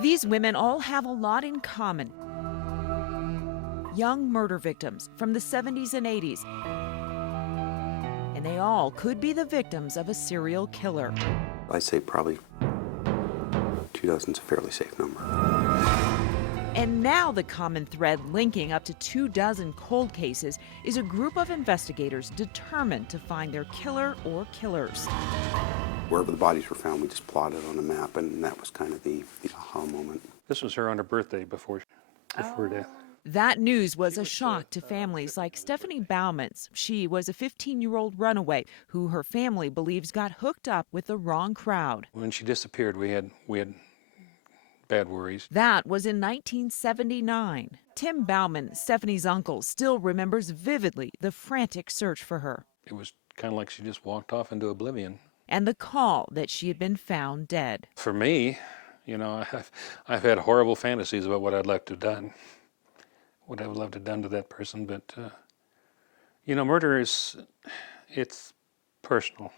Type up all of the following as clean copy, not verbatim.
These women all have a lot in common. Young murder victims from the 70s and 80s. And they all could be the victims of a serial killer. I say probably 2 dozen's a fairly safe number. And now the common thread linking up to 2 dozen cold cases is a group of investigators determined to find their killer or killers. Wherever the bodies were found, we just plotted on a map, and that was kind of the aha moment. This was her on her birthday before death. That news was a shock to families like Stephanie Bauman's. She was a 15-year-old runaway who her family believes got hooked up with the wrong crowd. When she disappeared, we had bad worries. That was in 1979. Tim Bauman, Stephanie's uncle, still remembers vividly the frantic search for her. It was kind of like she just walked off into oblivion. And the call that she had been found dead. For me, I've had horrible fantasies about what I'd like to have done. What I would love to have done to that person, but murder it's personal.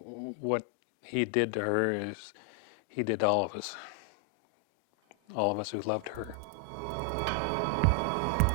What he did to her is he did to all of us who loved her.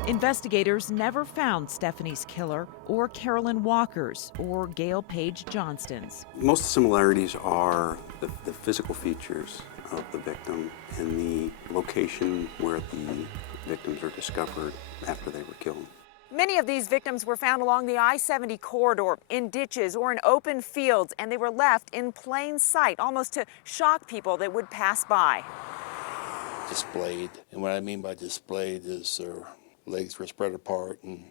Investigators never found Stephanie's killer or Carolyn Walker's or Gail Page Johnston's. Most of the similarities are the physical features of the victim and the location where the victims are discovered after they were killed. Many of these victims were found along the I-70 corridor, in ditches or in open fields, and they were left in plain sight, almost to shock people that would pass by. Displayed, and what I mean by displayed is their legs were spread apart and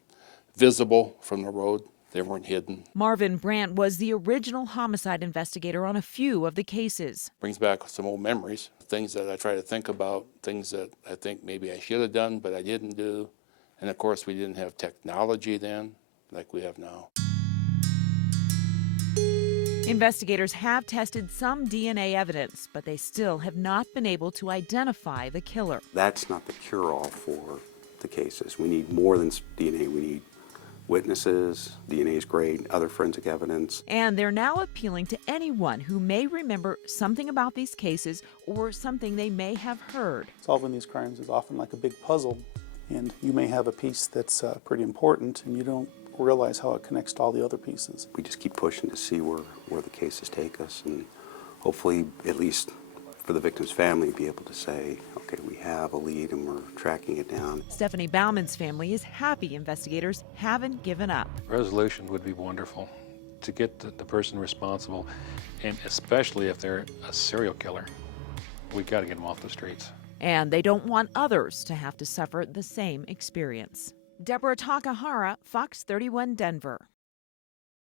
visible from the road. They weren't hidden. Marvin Brandt was the original homicide investigator on a few of the cases. Brings back some old memories, things that I try to think about, things that I think maybe I should have done but I didn't do. And of course we didn't have technology then like we have now. Investigators have tested some DNA evidence, but they still have not been able to identify the killer. That's not the cure-all for the cases. We need more than DNA. We need witnesses, DNA is great, other forensic evidence. And they're now appealing to anyone who may remember something about these cases or something they may have heard. Solving these crimes is often like a big puzzle, and you may have a piece that's pretty important and you don't realize how it connects to all the other pieces. We just keep pushing to see where the cases take us, and hopefully, at least for the victim's family, be able to say, okay, we have a lead and we're tracking it down. Stephanie Bauman's family is happy investigators haven't given up. Resolution would be wonderful to get the person responsible, and especially if they're a serial killer. We got to get them off the streets. And they don't want others to have to suffer the same experience. Deborah Takahara, Fox 31 Denver.